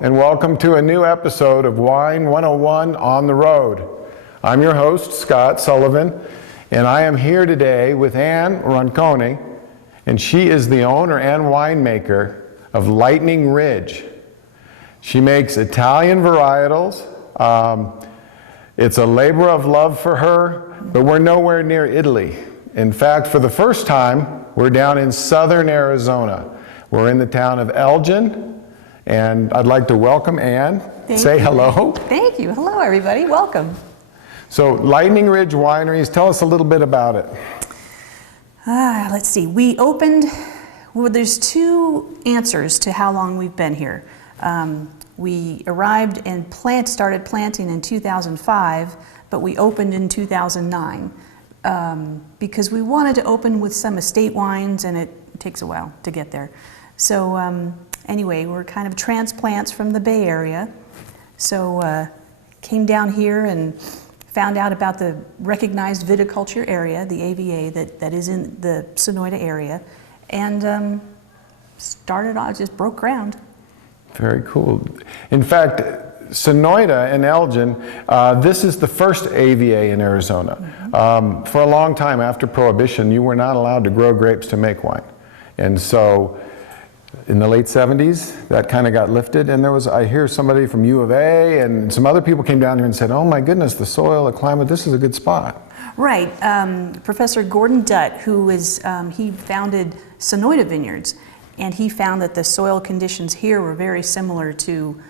and welcome to a new episode of Wine 101 on the Road. I'm your host, Scott Sullivan, and I am here today with Ann Ronconi, and she is the owner and winemaker of Lightning Ridge. She makes Italian varietals. It's a labor of love for her, but we're nowhere near Italy. In fact, for the first time, we're down in southern Arizona. We're in the town of Elgin. And I'd like to welcome Ann. Say hello. Thank you. Hello, everybody. Welcome. So, Lightning Ridge Wineries, tell us a little bit about it. Let's see. We opened, well, there's two answers to how long we've been here. We arrived and started planting in 2005, but we opened in 2009 because we wanted to open with some estate wines, and it takes a while to get there. So, anyway, we're kind of transplants from the Bay Area. So came down here and found out about the recognized viticulture area, the AVA, that is in the Sonoyta area, and started off, just broke ground. Very cool. In fact, Sonoyta and Elgin, this is the first AVA in Arizona. Mm-hmm. For a long time after Prohibition, you were not allowed to grow grapes to make wine. And so in the late 70s, that kind of got lifted, and I hear somebody from U of A and some other people came down here and said, oh my goodness, the soil, the climate, this is a good spot. Right. Professor Gordon Dutt, he founded Sonoyta Vineyards, and he found that the soil conditions here were very similar to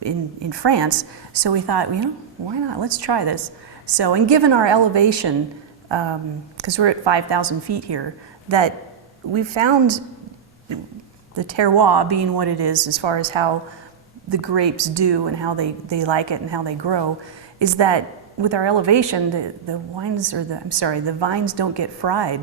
in France. So we thought, why not? Let's try this. So, and given our elevation, because we're at 5,000 feet here, that we found the terroir being what it is as far as how the grapes do and how they like it and how they grow, is that with our elevation, the vines don't get fried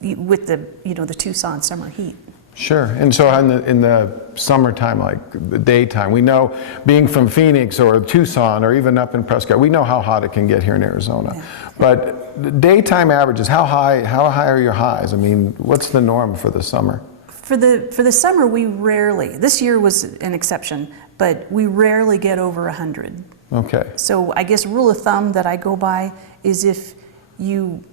with the Tucson summer heat. Sure. And so in the summertime, like the daytime, we know, being from Phoenix or Tucson or even up in Prescott, we know how hot it can get here in Arizona. Yeah. But the daytime averages, how high are your highs? I mean, what's the norm for the summer? For the summer, we rarely, this year was an exception, but we rarely get over 100. Okay. So I guess rule of thumb that I go by is if you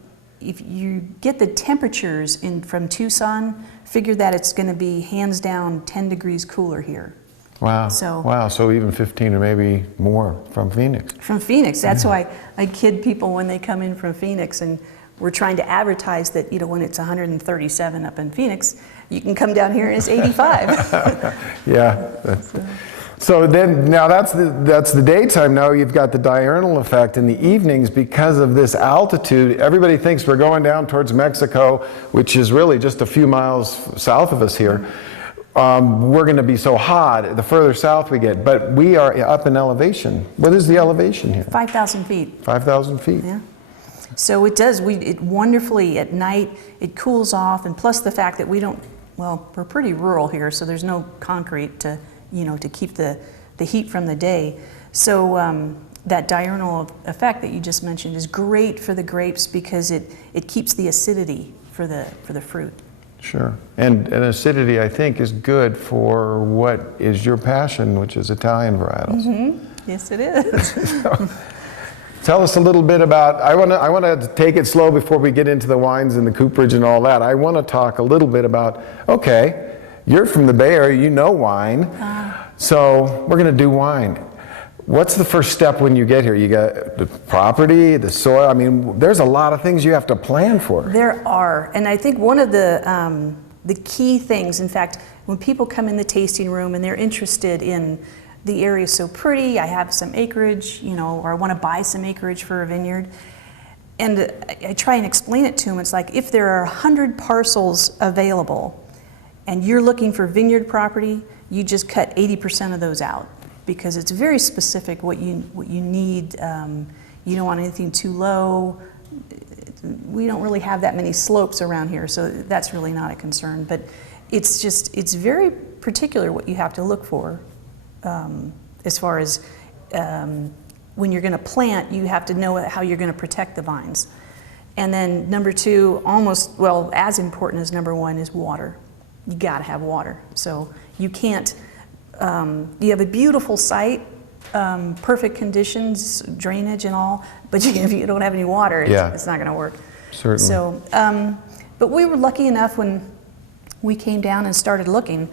get the temperatures from Tucson, figure that it's going to be hands down 10 degrees cooler here. Wow. So even 15 or maybe more from Phoenix. From Phoenix. That's why I kid people when they come in from Phoenix, and we're trying to advertise that, when it's 137 up in Phoenix, you can come down here and it's 85. Yeah. So then, now that's the daytime. Now you've got the diurnal effect in the evenings because of this altitude. Everybody thinks we're going down towards Mexico, which is really just a few miles south of us here. We're going to be so hot the further south we get, but we are up in elevation. What is the elevation here? 5,000 feet. 5,000 feet. Yeah. So it does. It wonderfully at night. It cools off, and plus the fact that we're pretty rural here, so there's no concrete to keep the heat from the day. So that diurnal effect that you just mentioned is great for the grapes because it keeps the acidity for the fruit. Sure. And acidity, I think, is good for what is your passion, which is Italian varietals. Mm-hmm. Yes, it is. Tell us a little bit about, I want to take it slow before we get into the wines and the cooperage and all that. I want to talk a little bit about, okay, you're from the Bay Area, you know wine, so we're going to do wine. What's the first step when you get here? You got the property, the soil. I mean, there's a lot of things you have to plan for. There are, and I think one of the key things, in fact, when people come in the tasting room and they're interested in the area is so pretty, I have some acreage, or I want to buy some acreage for a vineyard. And I try and explain it to them. It's like if there are 100 parcels available and you're looking for vineyard property, you just cut 80% of those out because it's very specific what you need. You don't want anything too low. We don't really have that many slopes around here, so that's really not a concern. But it's very particular what you have to look for. As far as when you're going to plant, you have to know how you're going to protect the vines. And then number two, as important as number one, is water. You got to have water. So you can't You have a beautiful site, perfect conditions, drainage and all, but if you don't have any water, it's not going to work. Certainly. So, but we were lucky enough when we came down and started looking.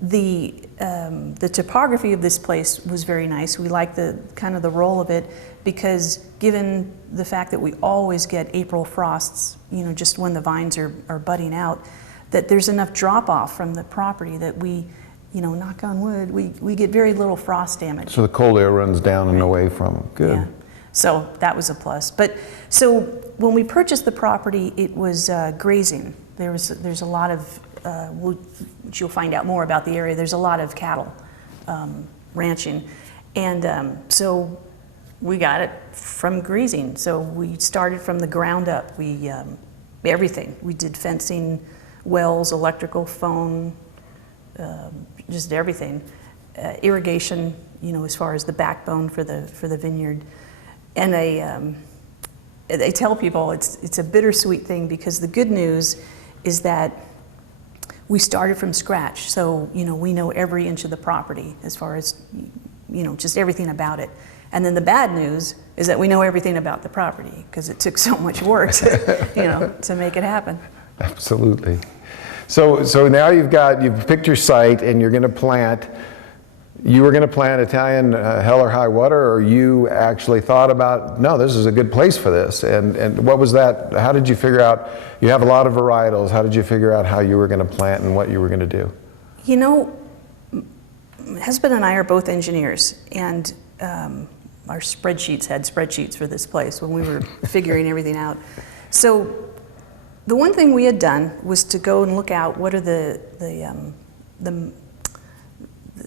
The topography of this place was very nice. We liked the kind of the roll of it because given the fact that we always get April frosts, just when the vines are budding out, that there's enough drop off from the property that we, knock on wood, we get very little frost damage. So the cold air runs down and away from them. Good. Yeah. So that was a plus. But so when we purchased the property, it was grazing. There's a lot of, which you'll find out more about the area, there's a lot of cattle ranching. And so we got it from grazing. So we started from the ground up. We, everything. We did fencing, wells, electrical, phone, just everything. Irrigation, as far as the backbone for the vineyard. And I tell people it's a bittersweet thing because the good news is that we started from scratch. So, we know every inch of the property as far as, just everything about it. And then the bad news is that we know everything about the property because it took so much work to, to make it happen. Absolutely. So now you've picked your site and you're going to plant. You were going to plant Italian hell or high water, or you actually thought about, no, this is a good place for this. And what was that? How did you figure out? You have a lot of varietals. How did you figure out how you were going to plant and what you were going to do? My husband and I are both engineers, and our spreadsheets had spreadsheets for this place when we were figuring everything out. So the one thing we had done was to go and look out what are the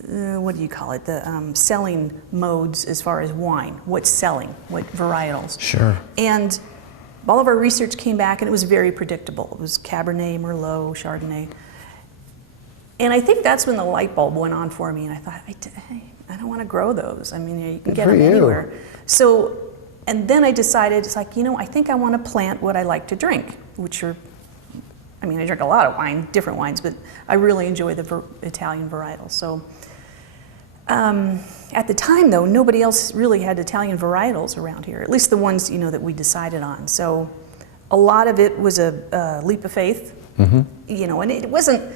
what do you call it? The selling modes as far as wine. What's selling? What varietals? Sure. And all of our research came back, and it was very predictable. It was Cabernet, Merlot, Chardonnay. And I think that's when the light bulb went on for me, and I thought, I don't want to grow those. I mean, you can get them anywhere. So, and then I decided, it's like, I think I want to plant what I like to drink, which are, I drink a lot of wine, different wines, but I really enjoy the Italian varietals. So, at the time, though, nobody else really had Italian varietals around here, at least the ones, that we decided on. So a lot of it was a leap of faith, and it wasn't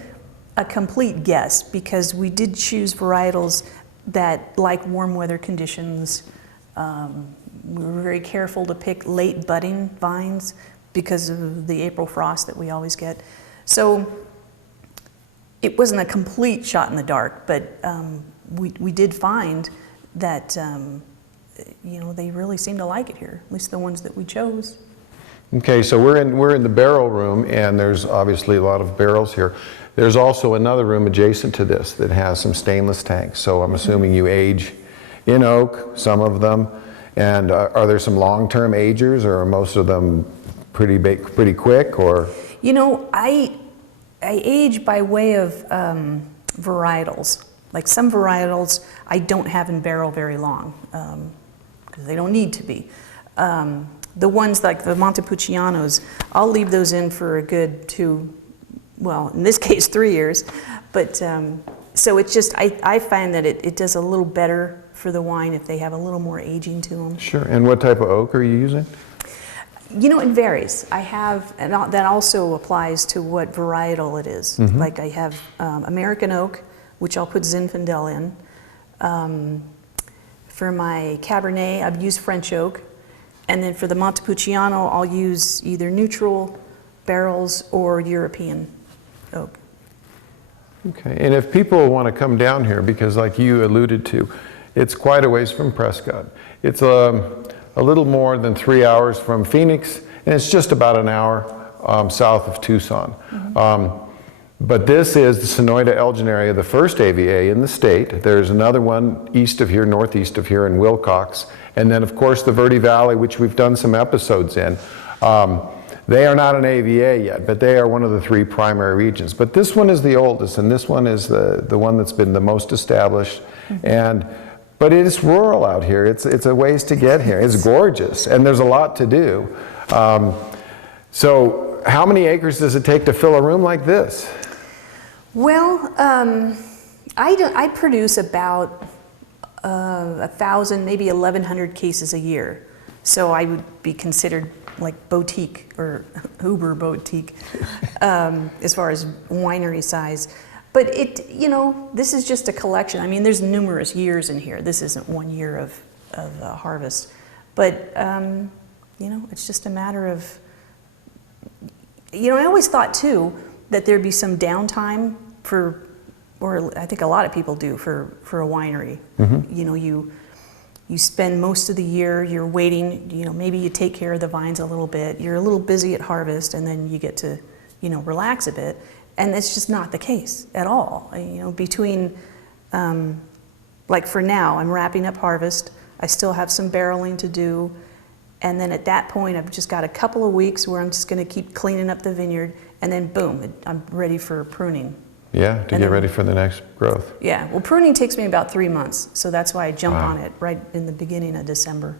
a complete guess because we did choose varietals that like warm weather conditions. We were very careful to pick late budding vines because of the April frost that we always get. So it wasn't a complete shot in the dark, but we did find that they really seem to like it here, at least the ones that we chose. Okay, so we're in the barrel room, and there's obviously a lot of barrels here. There's also another room adjacent to this that has some stainless tanks. So I'm assuming you age in oak, some of them, and are there some long-term agers, or are most of them pretty quick, or? I age by way of varietals. Like some varietals I don't have in barrel very long because they don't need to be. The ones like the Montepulcianos, I'll leave those in for a good 2, well, in this case 3 years. But so it's just, I find that it does a little better for the wine if they have a little more aging to them. Sure. And what type of oak are you using? It varies. I have, and that also applies to what varietal it is. Like I have American oak, which I'll put Zinfandel in. For my Cabernet, I've used French oak. And then for the Montepulciano, I'll use either neutral barrels or European oak. Okay, and if people want to come down here, because like you alluded to, it's quite a ways from Prescott. It's a little more than 3 hours from Phoenix, and it's just about an hour south of Tucson. But this is the Sonoyta Elgin, the first AVA in the state. There's another one east of here, northeast of here in Wilcox. And then, of course, the Verde Valley, which we've done some episodes in. They are not an AVA yet, but they are one of the 3 primary regions. But this one is the oldest, and this one is the one that's been the most established. But it is rural out here. It's a ways to get here. It's gorgeous, and there's a lot to do. So how many acres does it take to fill a room like this? Well, I produce about 1,000, maybe 1,100 cases a year. So I would be considered like boutique or uber boutique as far as winery size. But this is just a collection. I mean, there's numerous years in here. This isn't 1 year of harvest. But, it's just a matter of, I always thought too that there'd be some downtime or I think a lot of people do for a winery. Mm-hmm. You spend most of the year, you're waiting, maybe you take care of the vines a little bit, you're a little busy at harvest, and then you get to, relax a bit. And that's just not the case at all. Between, like for now, I'm wrapping up harvest, I still have some barreling to do, and then at that point, I've just got a couple of weeks where I'm just gonna keep cleaning up the vineyard, and then boom, I'm ready for pruning. Yeah, to get ready for the next growth. Yeah, well, pruning takes me about 3 months, so that's why I jump on it right in the beginning of December.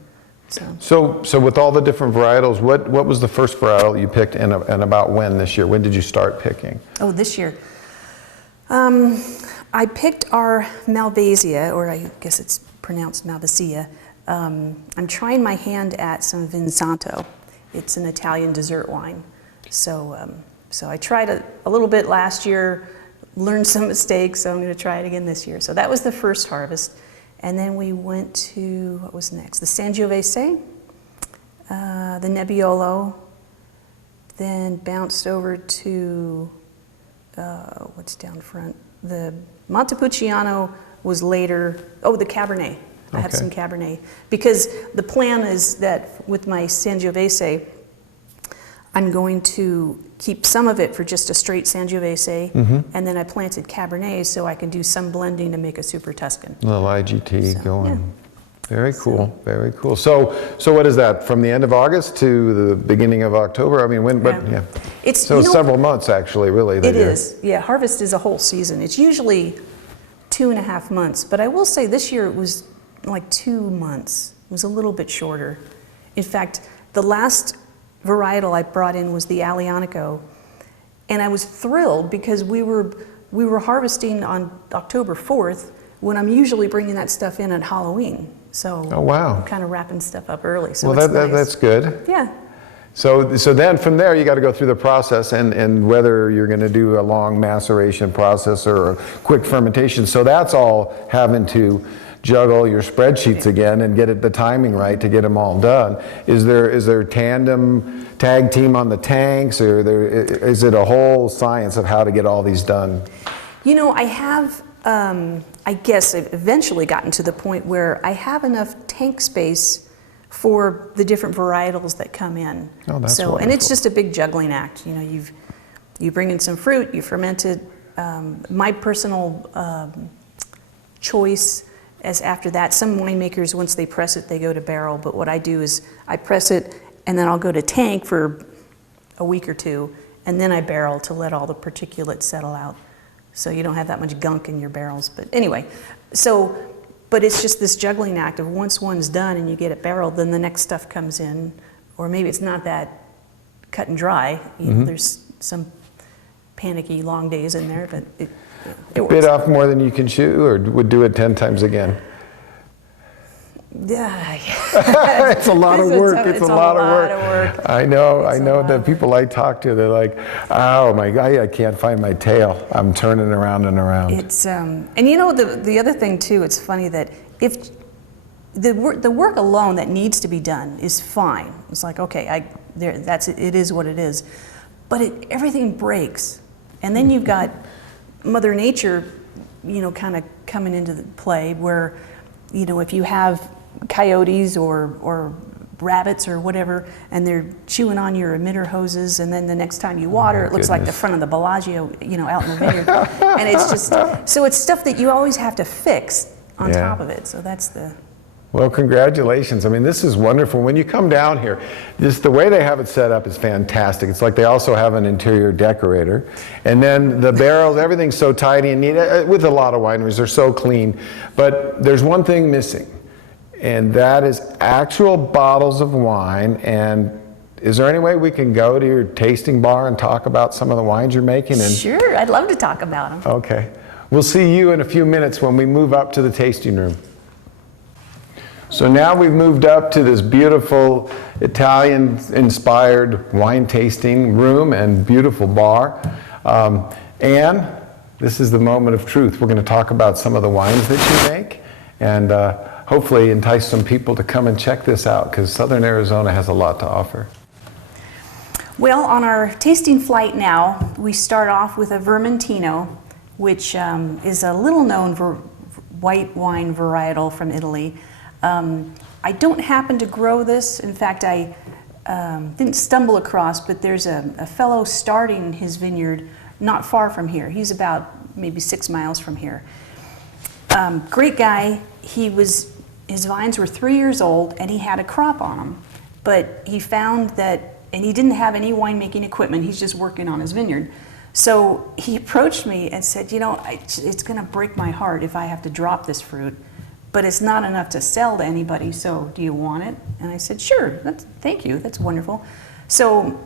So with all the different varietals, what was the first varietal you picked, and about when this year? When did you start picking? Oh, this year. I picked our Malvasia, or I guess it's pronounced Malvasia. I'm trying my hand at some Vinsanto. It's an Italian dessert wine. So I tried a little bit last year, learned some mistakes, so I'm going to try it again this year. So that was the first harvest. And then we went to, what was next? The Sangiovese, the Nebbiolo, then bounced over to, what's down front? The Montepulciano was later, the Cabernet. I have some Cabernet. Because the plan is that with my Sangiovese, I'm going to keep some of it for just a straight Sangiovese, and then I planted Cabernet so I can do some blending to make a Super Tuscan. A little IGT going. Yeah. Very cool, very cool. So what is that, from the end of August to the beginning of October? I mean, when, but yeah. It's several months actually, really. It is, yeah, harvest is a whole season. It's usually 2.5 months, but I will say this year it was like 2 months. It was a little bit shorter. In fact, the last varietal I brought in was the Alianico, and I was thrilled because we were harvesting on October 4th when I'm usually bringing that stuff in at Halloween. So I'm kind of wrapping stuff up early. So nice. That's good. Yeah. So then from there you got to go through the process and whether you're going to do a long maceration process or a quick fermentation. So that's all having to juggle your spreadsheets again and get the timing right to get them all done. Is there tag team on the tanks, or is it a whole science of how to get all these done? I have, I guess I've eventually gotten to the point where I have enough tank space for the different varietals that come in. Oh, that's wonderful. And it's just a big juggling act. You bring in some fruit, you ferment it. My personal choice as after that, some winemakers, once they press it, they go to barrel. But what I do is I press it, and then I'll go to tank for a week or two, and then I barrel to let all the particulates settle out. So you don't have that much gunk in your barrels. But anyway, but it's just this juggling act of once one's done and you get it barreled, then the next stuff comes in. Or maybe it's not that cut and dry. There's some panicky long days in there, but it bit off more than you can chew, or would do it 10 times again? Yeah. It's a lot of work. It's a lot of work. I know the people I talk to, they're like, oh my God, I can't find my tail. I'm turning around and around. It's, and the other thing too, it's funny that if the work alone that needs to be done is fine. It's like, okay, it is what it is. But everything breaks. And then you've got Mother Nature, kind of coming into the play where, if you have coyotes or rabbits or whatever, and they're chewing on your emitter hoses, and then the next time you water, it looks like the front of the Bellagio, out in the vineyard. And it's just, so it's stuff that you always have to fix on top of it. So that's the... Well, congratulations. I mean, this is wonderful. When you come down here, the way they have it set up is fantastic. It's like they also have an interior decorator. And then the barrels, everything's so tidy and neat. With a lot of wineries, they're so clean. But there's one thing missing, and that is actual bottles of wine. And is there any way we can go to your tasting bar and talk about some of the wines you're making? Sure, I'd love to talk about them. Okay. We'll see you in a few minutes when we move up to the tasting room. So now we've moved up to this beautiful Italian-inspired wine tasting room and beautiful bar. Anne, this is the moment of truth. We're going to talk about some of the wines that you make and hopefully entice some people to come and check this out because Southern Arizona has a lot to offer. Well, on our tasting flight now, we start off with a Vermentino, which is a little known white wine varietal from Italy. I don't happen to grow this. In fact, I didn't stumble across, but there's a fellow starting his vineyard not far from here. He's about maybe 6 miles from here. Great guy. His vines were 3 years old and he had a crop on them, but he found that, and he didn't have any winemaking equipment. He's just working on his vineyard. So he approached me and said, you know, it's going to break my heart if I have to drop this fruit, but it's not enough to sell to anybody, so do you want it? And I said, sure, thank you, that's wonderful. So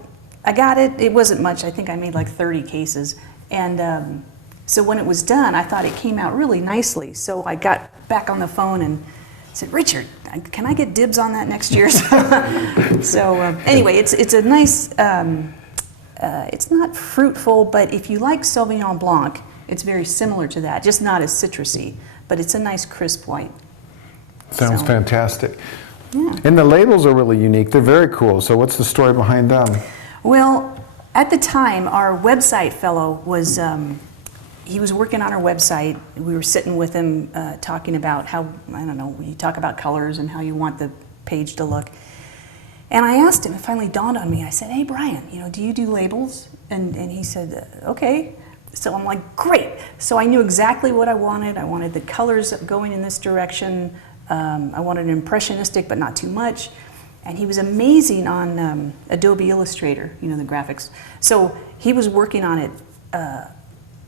I got it. It wasn't much. I think I made like 30 cases. And so when it was done, I thought it came out really nicely. So I got back on the phone and said, Richard, can I get dibs on that next year? So anyway, it's a nice, it's not fruitful, but if you like Sauvignon Blanc, it's very similar to that, just not as citrusy, but it's a nice crisp white. Sounds fantastic. Yeah. And the labels are really unique. They're very cool. So what's the story behind them? Well, at the time, our website fellow was, he was working on our website. We were sitting with him talking about how, I don't know, you talk about colors and how you want the page to look. And I asked him, it finally dawned on me, I said, hey Brian, you know, do you do labels? And he said, okay. So I'm like, great. So I knew exactly what I wanted. I wanted the colors going in this direction. I wanted an impressionistic, but not too much. And he was amazing on Adobe Illustrator, you know, the graphics. So he was working on it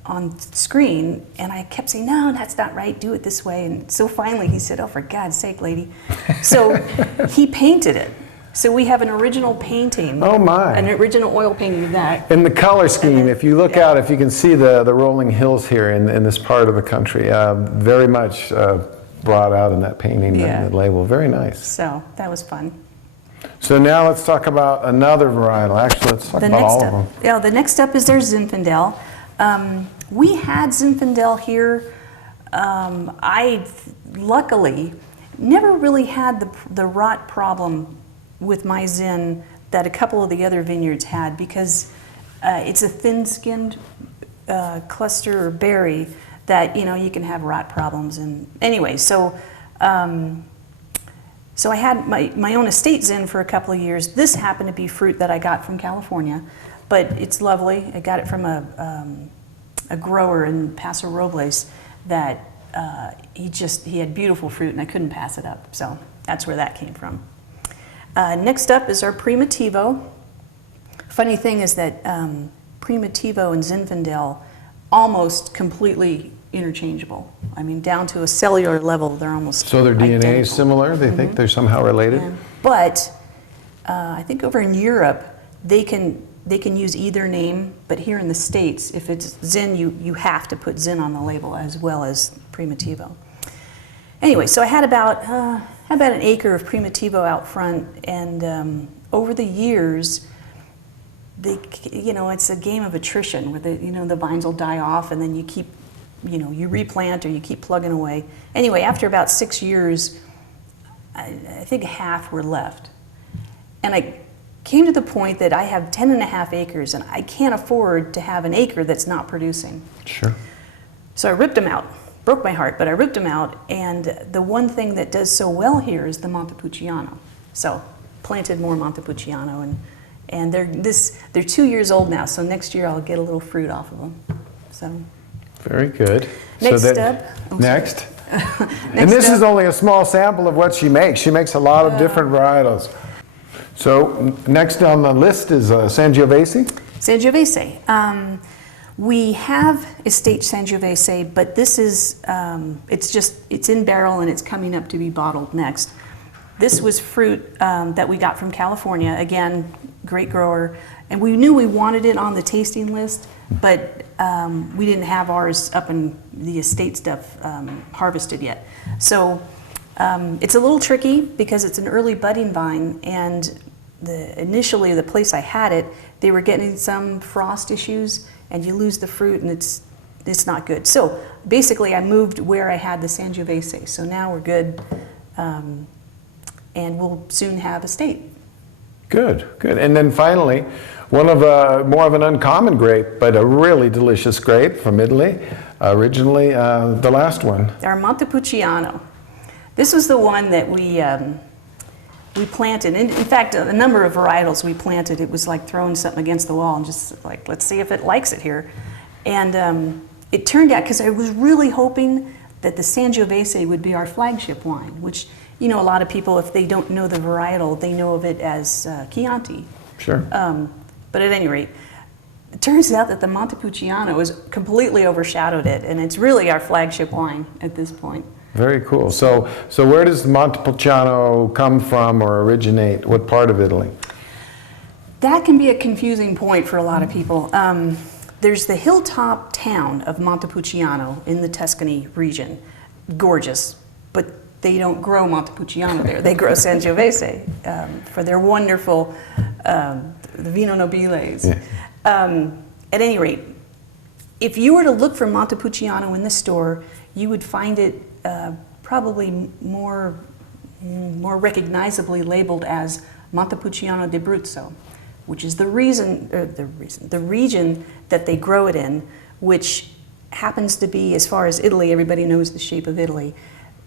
on screen, and I kept saying, no, that's not right, do it this way. And so finally he said, oh, for God's sake, lady. So he painted it. So we have an original painting. Oh my. An original oil painting of that. In the color scheme, if you look out, if you can see the rolling hills here in this part of the country, very much brought out in that painting and the label. Very nice. So that was fun. So now let's talk about another varietal. Actually, let's talk about all of them. Yeah, the next up is their Zinfandel. We had Zinfandel here. I luckily never really had the rot problem with my Zin that a couple of the other vineyards had, because it's a thin-skinned cluster or berry that, you know, you can have rot problems. And anyway, so so I had my own estate Zin for a couple of years. This happened to be fruit that I got from California, but it's lovely. I got it from a grower in Paso Robles that he had beautiful fruit and I couldn't pass it up. So that's where that came from. Next up is our Primitivo. Funny thing is that Primitivo and Zinfandel almost completely interchangeable. I mean, down to a cellular level, they're almost So their DNA identical. is similar? They think they're somehow related? Yeah. But I think over in Europe, they can use either name, but here in the States, if it's Zin, you have to put Zin on the label as well as Primitivo. Anyway, so I had about an acre of Primitivo out front, and over the years, it's a game of attrition where the vines will die off, and then you keep, you replant or you keep plugging away. Anyway, after about 6 years, I think half were left, and I came to the point that I have 10.5 acres, and I can't afford to have an acre that's not producing. Sure. So I ripped them out. Broke my heart, but I ripped them out, and the one thing that does so well here is the Montepulciano. So planted more Montepulciano, and they're 2 years old now, so next year I'll get a little fruit off of them. So very good. Next so up. Next. And this is only a small sample of what she makes. She makes a lot of different varietals. So next on the list is Sangiovese. Sangiovese. We have Estate Sangiovese, but this is, it's in barrel and it's coming up to be bottled next. This was fruit that we got from California. Again, great grower. And we knew we wanted it on the tasting list, but we didn't have ours up in the estate stuff harvested yet. So it's a little tricky because it's an early budding vine, and initially the place I had it, they were getting some frost issues, and you lose the fruit and it's not good. So basically I moved where I had the Sangiovese. So now we're good, and we'll soon have a state. Good, good. And then finally, one of more of an uncommon grape, but a really delicious grape from Italy. Originally, the last one. Our Montepulciano. This was the one that we planted. In fact, a number of varietals we planted. It was like throwing something against the wall and just like, let's see if it likes it here. And it turned out, because I was really hoping that the Sangiovese would be our flagship wine, which, you know, a lot of people, if they don't know the varietal, they know of it as Chianti. Sure. But at any rate, it turns out that the Montepulciano has completely overshadowed it, and it's really our flagship wine at this point. Very cool. So where does Montepulciano come from or originate? What part of Italy? That can be a confusing point for a lot of people. There's the hilltop town of Montepulciano in the Tuscany region. Gorgeous, but they don't grow Montepulciano there. They grow Sangiovese for their wonderful the Vino Nobiles. Yeah. At any rate, if you were to look for Montepulciano in the store, you would find it probably more recognizably labeled as Montepulciano d'Abruzzo, which is the region that they grow it in, which happens to be, as far as Italy, everybody knows the shape of Italy.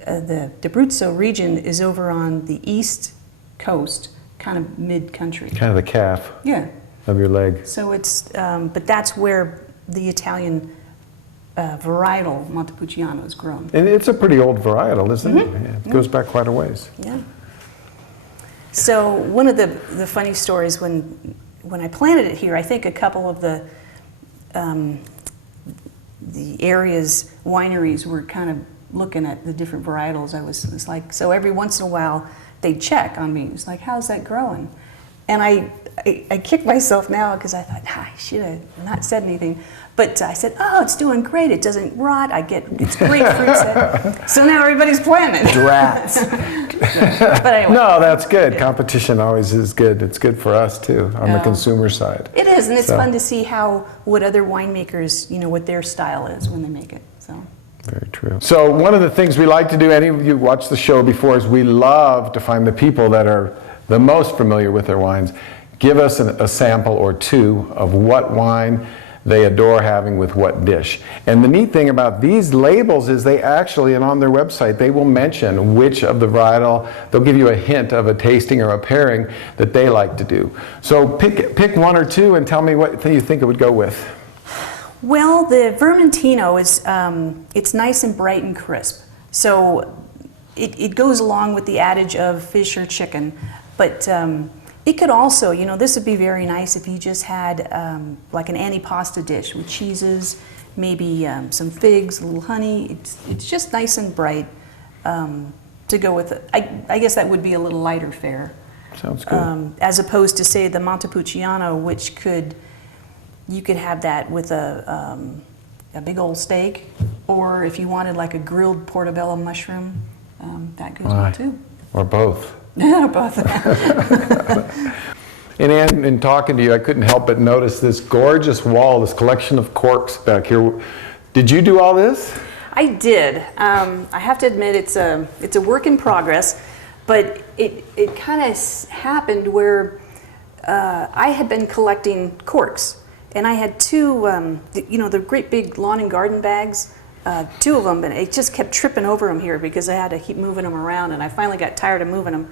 The d'Abruzzo region is over on the east coast, kind of mid-country. Kind of the calf. Yeah. Of your leg. So it's, but that's where the Italian varietal Montepulciano is grown. And it's a pretty old varietal, isn't it? Yeah, it goes back quite a ways. Yeah. So one of the funny stories, when I planted it here, I think a couple of the area's wineries were kind of looking at the different varietals. I was like, so every once in a while they'd check on me. It was like, how's that growing? And I kick myself now because I thought, I should have not said anything. But I said, oh, it's doing great. It doesn't rot. It's great fruit set. So now everybody's planting. Rats. But anyway. No, that's good. Competition always is good. It's good for us too on the consumer side. It is, and it's fun to see what other winemakers, what their style is when they make it. So. Very true. So one of the things we like to do, any of you watched the show before, is we love to find the people that are the most familiar with their wines. Give us a sample or two of what wine they adore having with what dish. And the neat thing about these labels is they actually, and on their website, they will mention which of the varietal, they'll give you a hint of a tasting or a pairing that they like to do. So pick one or two and tell me what you think it would go with. Well, the Vermentino is, it's nice and bright and crisp. So it goes along with the adage of fish or chicken. But it could also, this would be very nice if you just had like an antipasta dish with cheeses, maybe some figs, a little honey. It's just nice and bright to go with it. I guess that would be a little lighter fare. Sounds good. As opposed to, say, the Montepulciano, which you could have that with a big old steak, or if you wanted like a grilled portobello mushroom, that goes well too. Or both. Yeah, both. And Ann, in talking to you, I couldn't help but notice this gorgeous wall, this collection of corks back here. Did you do all this? I did. I have to admit it's a work in progress, but it kind of happened where I had been collecting corks, and I had two, the great big lawn and garden bags. Two of them, and it just kept tripping over them here because I had to keep moving them around, and I finally got tired of moving them.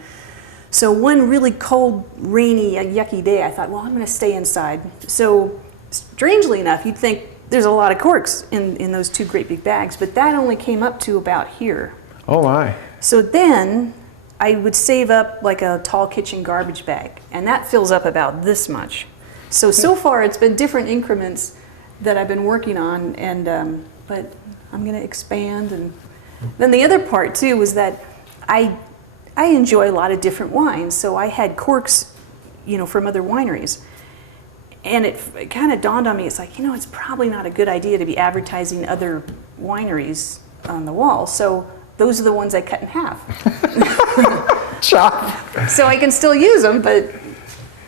So one really cold, rainy, yucky day, I thought, well, I'm going to stay inside. So strangely enough, you'd think there's a lot of corks in those two great big bags, but that only came up to about here. Oh my. So then I would save up like a tall kitchen garbage bag, and that fills up about this much. So far it's been different increments that I've been working on, and but I'm going to expand. And then the other part too was that I I enjoy a lot of different wines, so I had corks, from other wineries. And it kind of dawned on me, it's like, it's probably not a good idea to be advertising other wineries on the wall. So those are the ones I cut in half. Chop. So I can still use them, but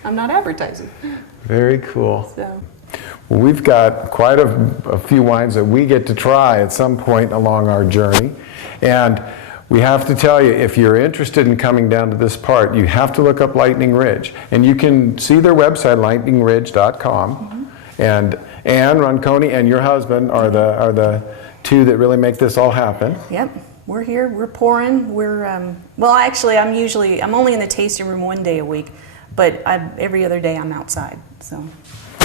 I'm not advertising. Very cool. So. Well, we've got quite a few wines that we get to try at some point along our journey. And we have to tell you, if you're interested in coming down to this part, you have to look up Lightning Ridge. And you can see their website, lightningridge.com. Mm-hmm. And Ann Ronconi and your husband are the two that really make this all happen. Yep, we're here, we're pouring, well, actually, I'm only in the tasting room one day a week, but every other day I'm outside, so.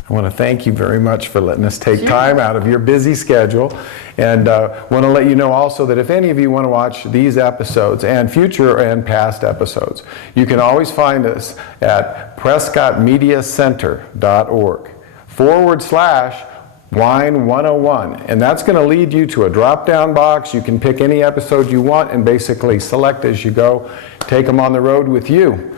I want to thank you very much for letting us take time out of your busy schedule. And want to let you know also that if any of you want to watch these episodes and future and past episodes, you can always find us at prescottmediacenter.org/Wine 101. And that's going to lead you to a drop-down box. You can pick any episode you want and basically select as you go, take them on the road with you.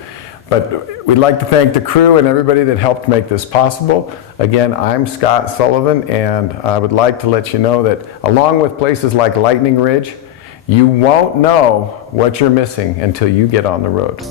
But we'd like to thank the crew and everybody that helped make this possible. Again, I'm Scott Sullivan, and I would like to let you know that along with places like Lightning Ridge, you won't know what you're missing until you get on the road.